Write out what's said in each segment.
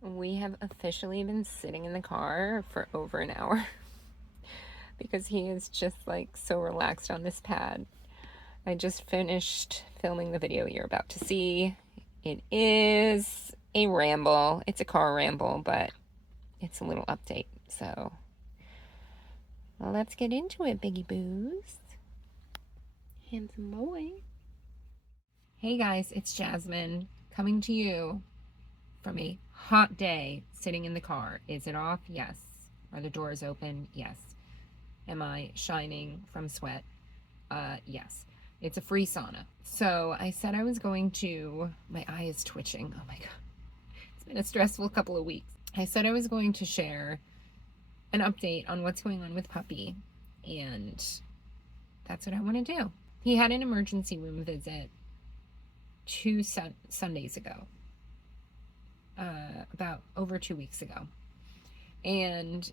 We have officially been sitting in the car for over an hour because he is just like so relaxed on this pad. I just finished filming the video you're about to see. It is a ramble. It's a car ramble, but it's a little update. So let's get into it, Biggie Boos. Handsome boy. Hey guys, it's Jasmine coming to you from a hot day sitting in the car. Is it off? Yes. Are the doors open? Yes. Am I shining from sweat? Yes. It's a free sauna. So I said I was going to, my eye is twitching. Oh my God. It's been a stressful couple of weeks. I said I was going to share an update on what's going on with Puppy, and that's what I want to do. He had an emergency room visit 2 Sundays ago, about over 2 weeks ago, and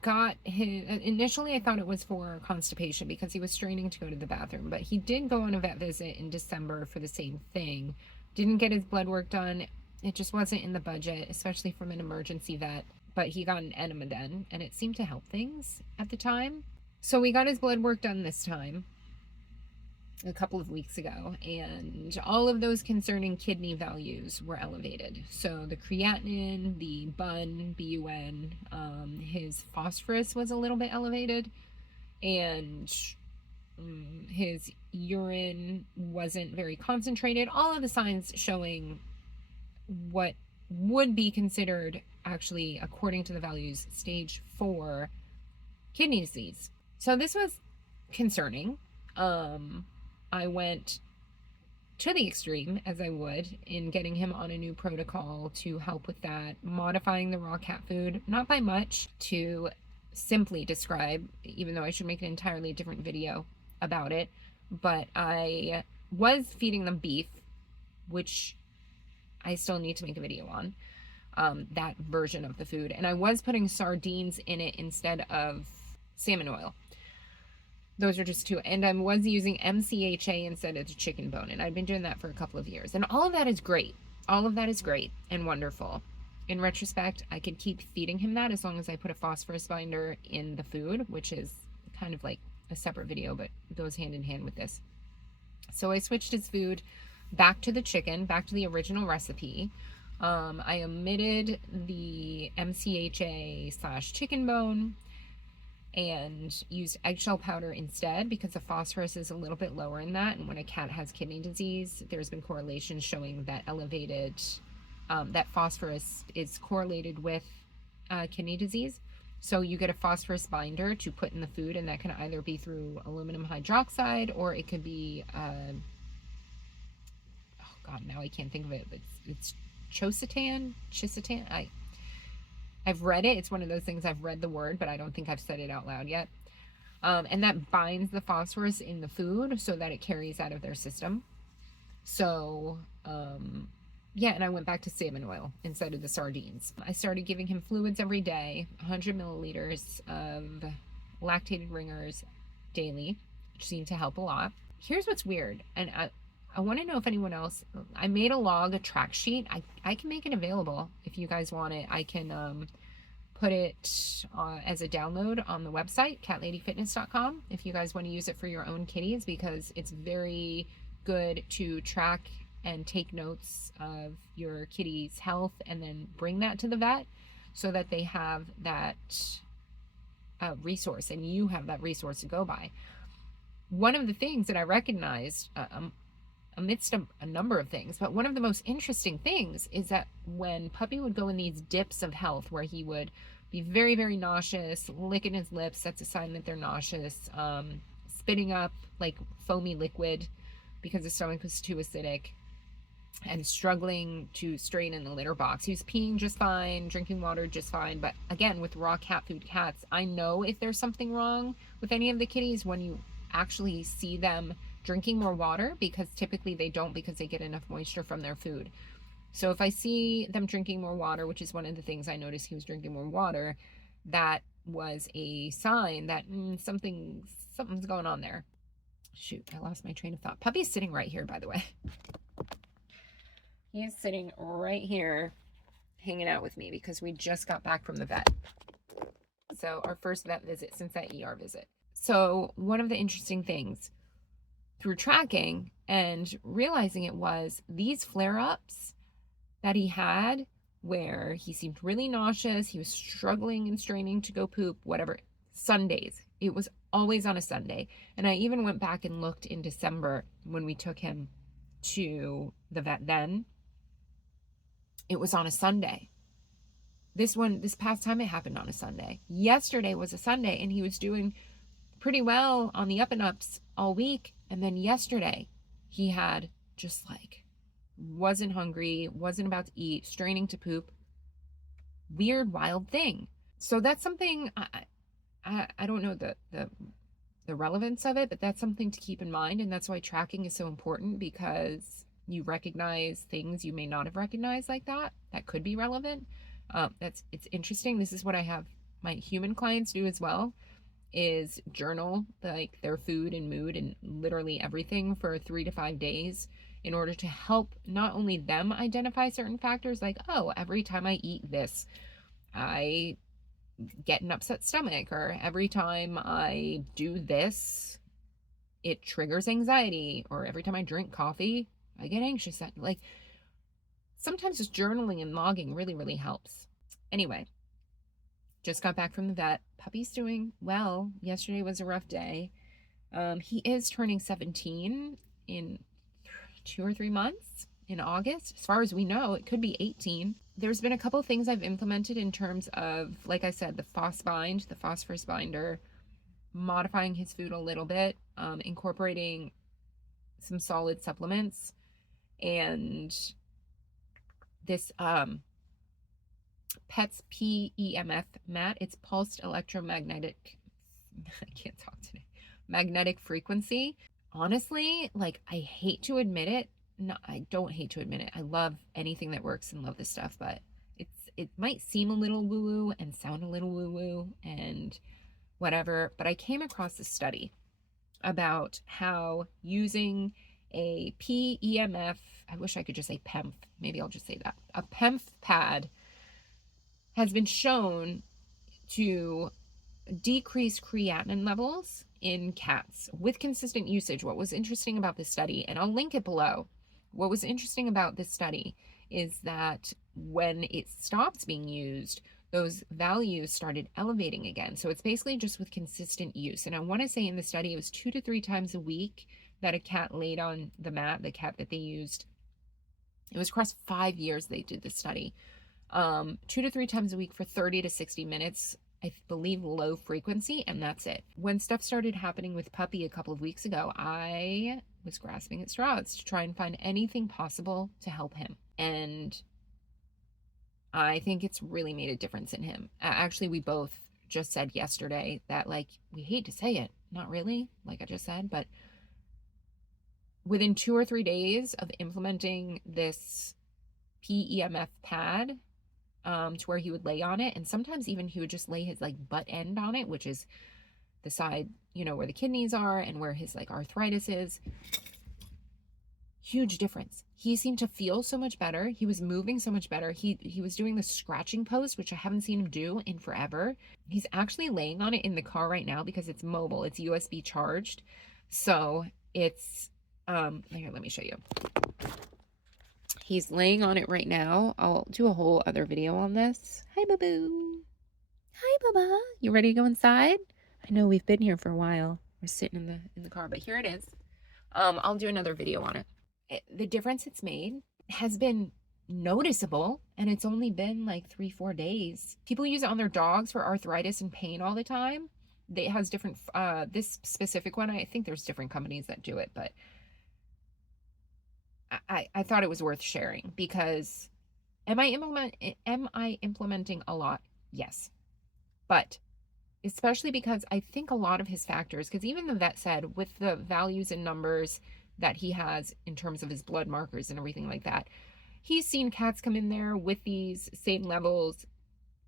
got his, initially I thought it was for constipation because he was straining to go to the bathroom, but he did go on a vet visit in December for the same thing. Didn't get his blood work done. It just wasn't in the budget, especially from an emergency vet, but he got an enema then, and it seemed to help things at the time. So we got his blood work done this time, a couple of weeks ago, and all of those concerning kidney values were elevated. So the creatinine, the BUN, his phosphorus was a little bit elevated, and his urine wasn't very concentrated. All of the signs showing what would be considered, actually, according to the values, stage 4 kidney disease. So this was concerning. I went to the extreme, as I would, in getting him on a new protocol to help with that, modifying the raw cat food, not by much, to simply describe, even though I should make an entirely different video about it, but I was feeding them beef, which I still need to make a video on, that version of the food, and I was putting sardines in it instead of salmon oil. Those are just two. And I was using MCHA instead of the chicken bone. And I've been doing that for a couple of years. And all of that is great. All of that is great and wonderful. In retrospect, I could keep feeding him that as long as I put a phosphorus binder in the food, which is kind of like a separate video, but goes hand in hand with this. So I switched his food back to the chicken, back to the original recipe. I omitted the MCHA/chicken bone and used eggshell powder instead because the phosphorus is a little bit lower in that. And when a cat has kidney disease, there's been correlations showing that elevated, that phosphorus is correlated with kidney disease. So you get a phosphorus binder to put in the food, and that can either be through aluminum hydroxide or it could be, oh God, now I can't think of it, but it's chocitan. I've read it. It's one of those things I've read the word, but I don't think I've said it out loud yet. And that binds the phosphorus in the food so that it carries out of their system. So, yeah, and I went back to salmon oil instead of the sardines. I started giving him fluids every day, 100 milliliters of lactated ringers daily, which seemed to help a lot. Here's what's weird, and I want to know if anyone else, I made a log, a track sheet. I can make it available if you guys want it. I can put it as a download on the website, catladyfitness.com, if you guys want to use it for your own kitties, because it's very good to track and take notes of your kitty's health and then bring that to the vet so that they have that resource and you have that resource to go by. One of the things that I recognized amidst a number of things, but one of the most interesting things is that when Puppy would go in these dips of health where he would be very, very nauseous, licking his lips, that's a sign that they're nauseous, spitting up like foamy liquid because his stomach was too acidic, and struggling to straighten in the litter box. He was peeing just fine, drinking water just fine, but again, with raw cat food cats, I know if there's something wrong with any of the kitties when you actually see them drinking more water, because typically they don't, because they get enough moisture from their food. So if I see them drinking more water, which is one of the things I noticed, he was drinking more water, that was a sign that something's going on there. Shoot, I lost my train of thought. Puppy's sitting right here, by the way. He is sitting right here hanging out with me because we just got back from the vet. So our first vet visit since that ER visit. So one of the interesting things through tracking and realizing it was these flare-ups that he had where he seemed really nauseous, he was struggling and straining to go poop, whatever, Sundays. It was always on a Sunday. And I even went back and looked in December when we took him to the vet then. It was on a Sunday. This past time it happened on a Sunday. Yesterday was a Sunday and he was doing pretty well on the up and ups all week. And then yesterday he had just like, wasn't hungry, wasn't about to eat, straining to poop. Weird, wild thing. So that's something, I don't know the relevance of it, but that's something to keep in mind. And that's why tracking is so important, because you recognize things you may not have recognized like that could be relevant. It's interesting. This is what I have my human clients do as well, is journal like their food and mood and literally everything for 3 to 5 days in order to help not only them identify certain factors like, oh, every time I eat this, I get an upset stomach, or every time I do this, it triggers anxiety, or every time I drink coffee, I get anxious. Like, sometimes just journaling and logging really, really helps. Anyway, just got back from the vet. Puppy's doing well. Yesterday was a rough day. He is turning 17 in 2 or 3 months in August. As far as we know, it could be 18. There's been a couple things I've implemented in terms of, like I said, the the phosphorus binder, modifying his food a little bit, incorporating some solid supplements, and this PET's PEMF mat. It's pulsed electromagnetic, I can't talk today, magnetic frequency. Honestly, like, I hate to admit it. No, I don't hate to admit it. I love anything that works and love this stuff, but it might seem a little woo-woo and sound a little woo-woo and whatever, but I came across this study about how using a PEMF, I wish I could just say PEMF, maybe I'll just say that, a PEMF pad has been shown to decrease creatinine levels in cats with consistent usage. What was interesting about this study, and I'll link it below, what was interesting about this study is that when it stopped being used, those values started elevating again. So it's basically just with consistent use. And I want to say in the study, it was 2 to 3 times a week that a cat laid on the mat, the cat that they used. It was across 5 years they did this study. 2 to 3 times a week for 30 to 60 minutes, I believe low frequency, and that's it. When stuff started happening with Puppy a couple of weeks ago, I was grasping at straws to try and find anything possible to help him. And I think it's really made a difference in him. Actually, we both just said yesterday that, like, we hate to say it, not really, like I just said, but within 2 or 3 days of implementing this PEMF pad, to where he would lay on it, and sometimes even he would just lay his like butt end on it, which is the side, you know, where the kidneys are and where his like arthritis is. Huge difference. He seemed to feel so much better. He was moving so much better. He was doing the scratching pose, which I haven't seen him do in forever. He's actually laying on it in the car right now because it's mobile. It's USB charged. So it's here, let me show you. He's laying on it right now. I'll do a whole other video on this. Hi, Babu. Hi, Baba. You ready to go inside? I know we've been here for a while. We're sitting in the car, but here it is. I'll do another video on it. The difference it's made has been noticeable, and it's only been like 3-4 days. People use it on their dogs for arthritis and pain all the time. It has different, this specific one, I think there's different companies that do it, but I thought it was worth sharing because am I implementing a lot? Yes. But especially because I think a lot of his factors, because even the vet said with the values and numbers that he has in terms of his blood markers and everything like that, he's seen cats come in there with these same levels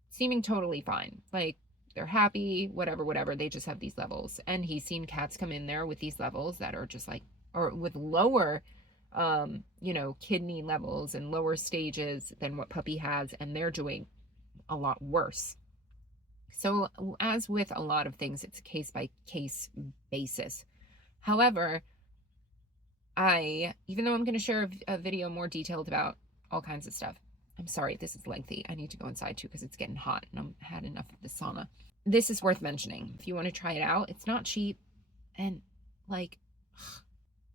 seeming totally fine. Like, they're happy, whatever, they just have these levels. And he's seen cats come in there with these levels that are just like, or with lower you know, kidney levels and lower stages than what puppy has, and they're doing a lot worse. So, as with a lot of things, it's a case by case basis. However, even though I'm going to share a video more detailed about all kinds of stuff, I'm sorry, this is lengthy. I need to go inside too because it's getting hot and I've had enough of the sauna. This is worth mentioning. If you want to try it out, it's not cheap. And like,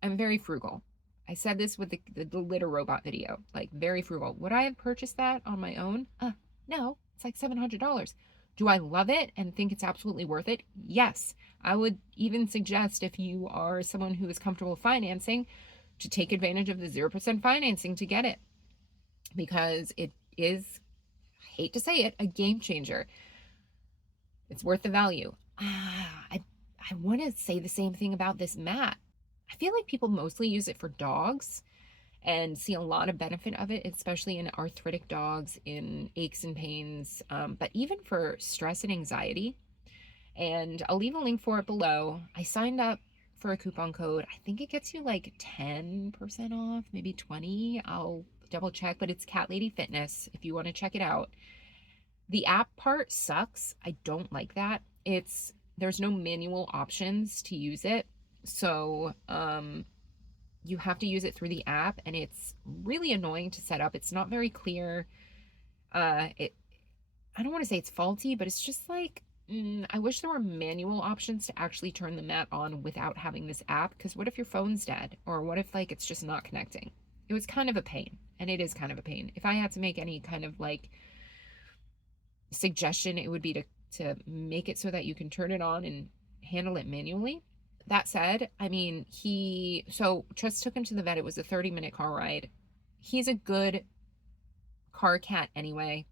I'm very frugal. I said this with the litter robot video, like very frugal. Would I have purchased that on my own? No, it's like $700. Do I love it and think it's absolutely worth it? Yes. I would even suggest, if you are someone who is comfortable financing, to take advantage of the 0% financing to get it, because it is, I hate to say it, a game changer. It's worth the value. I want to say the same thing about this mat. I feel like people mostly use it for dogs and see a lot of benefit of it, especially in arthritic dogs, in aches and pains, but even for stress and anxiety. And I'll leave a link for it below. I signed up for a coupon code. I think it gets you like 10% off, maybe 20. I'll double check, but it's Cat Lady Fitness if you want to check it out. The app part sucks. I don't like that. There's no manual options to use it. So, you have to use it through the app, and it's really annoying to set up. It's not very clear. I don't want to say it's faulty, but it's just like, I wish there were manual options to actually turn the mat on without having this app, because what if your phone's dead? Or what if like it's just not connecting? It was kind of a pain, and it is kind of a pain. If I had to make any kind of like suggestion, it would be to make it so that you can turn it on and handle it manually. That said, I mean, Trust took him to the vet. It was a 30-minute car ride. He's a good car cat anyway.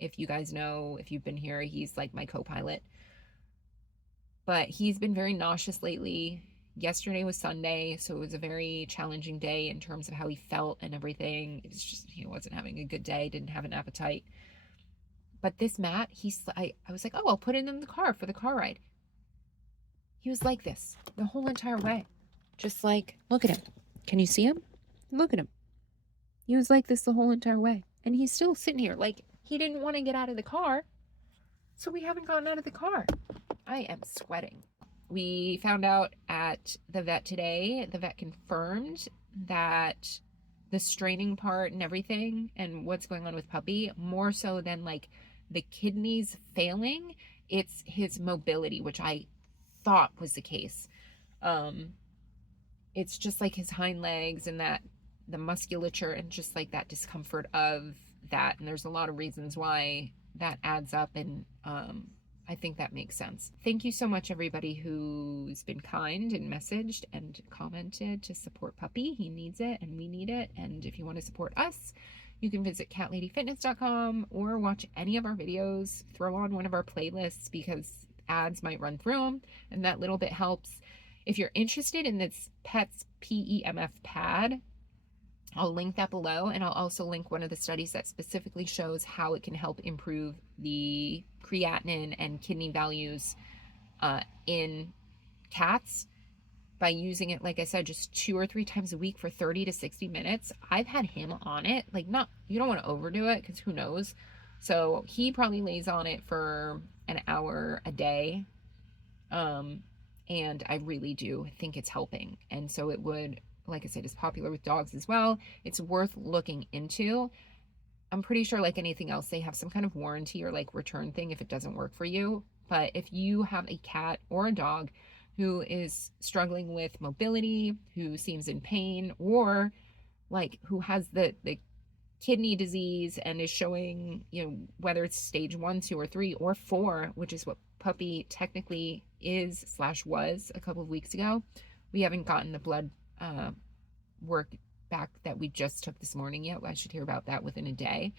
If you guys know, if you've been here, he's like my co-pilot. But he's been very nauseous lately. Yesterday was Sunday, so it was a very challenging day in terms of how he felt and everything. It was just, he wasn't having a good day, didn't have an appetite. But this mat, I was like, oh, I'll put it in the car for the car ride. He was like this the whole entire way. Just like, look at him. Can you see him? Look at him. He was like this the whole entire way. And he's still sitting here. Like, he didn't want to get out of the car. So we haven't gotten out of the car. I am sweating. We found out at the vet today, the vet confirmed that the straining part and everything and what's going on with puppy, more so than like the kidneys failing, it's his mobility, which I thought was the case. It's just like his hind legs and that the musculature and just like that discomfort of that. And there's a lot of reasons why that adds up, and I think that makes sense. Thank you so much, everybody who's been kind and messaged and commented to support Puppy. He needs it and we need it. And if you want to support us, you can visit catladyfitness.com or watch any of our videos, throw on one of our playlists because ads might run through them, and that little bit helps. If you're interested in this Pets PEMF pad, I'll link that below, and I'll also link one of the studies that specifically shows how it can help improve the creatinine and kidney values in cats by using it, like I said, just 2 or 3 times a week for 30 to 60 minutes. I've had him on it, like, not, you don't want to overdo it because who knows. So he probably lays on it for an hour a day. And I really do think it's helping. And so it would, like I said, is popular with dogs as well. It's worth looking into. I'm pretty sure, like anything else, they have some kind of warranty or like return thing if it doesn't work for you. But if you have a cat or a dog who is struggling with mobility, who seems in pain, or like who has the kidney disease and is showing, you know, whether it's stage 1, 2, or 3, or 4, which is what Puppy technically is / was a couple of weeks ago. We haven't gotten the blood work back that we just took this morning yet. I should hear about that within a day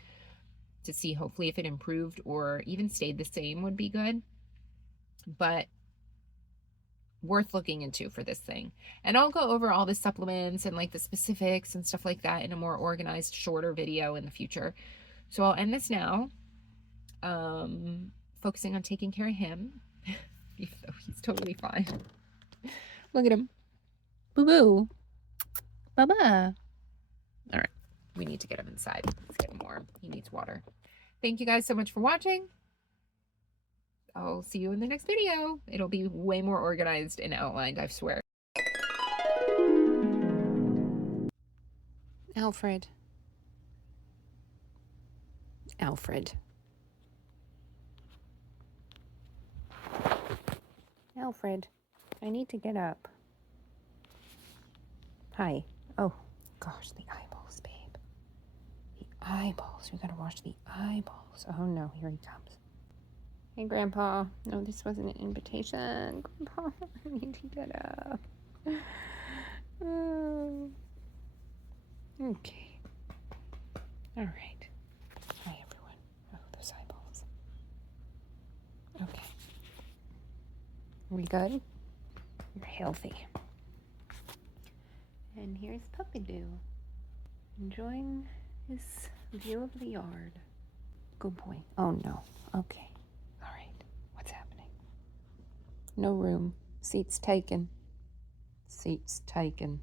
to see hopefully if it improved or even stayed the same would be good. But worth looking into for this thing. And I'll go over all the supplements and like the specifics and stuff like that in a more organized, shorter video in the future. So I'll end this now, focusing on taking care of him, even though he's totally fine. Look at him. Boo-boo. Baba. We need to get him inside. Let's get him warm. He needs water. Thank you guys so much for watching. I'll see you in the next video. It'll be way more organized and outlined, I swear. Alfred. Alfred. Alfred, I need to get up. Hi. Oh, gosh, the eyeballs, babe. The eyeballs. We gotta watch the eyeballs. Oh, no, here he comes. Hey, Grandpa. No, this wasn't an invitation. Grandpa, I need to get up. Oh. Okay. All right. Hi, everyone. Oh, those eyeballs. Okay. Are we good? You're healthy. And here's Puppy-Doo, enjoying his view of the yard. Good boy. Oh, no. Okay. All right. What's happening? No room. Seats taken. Seats taken.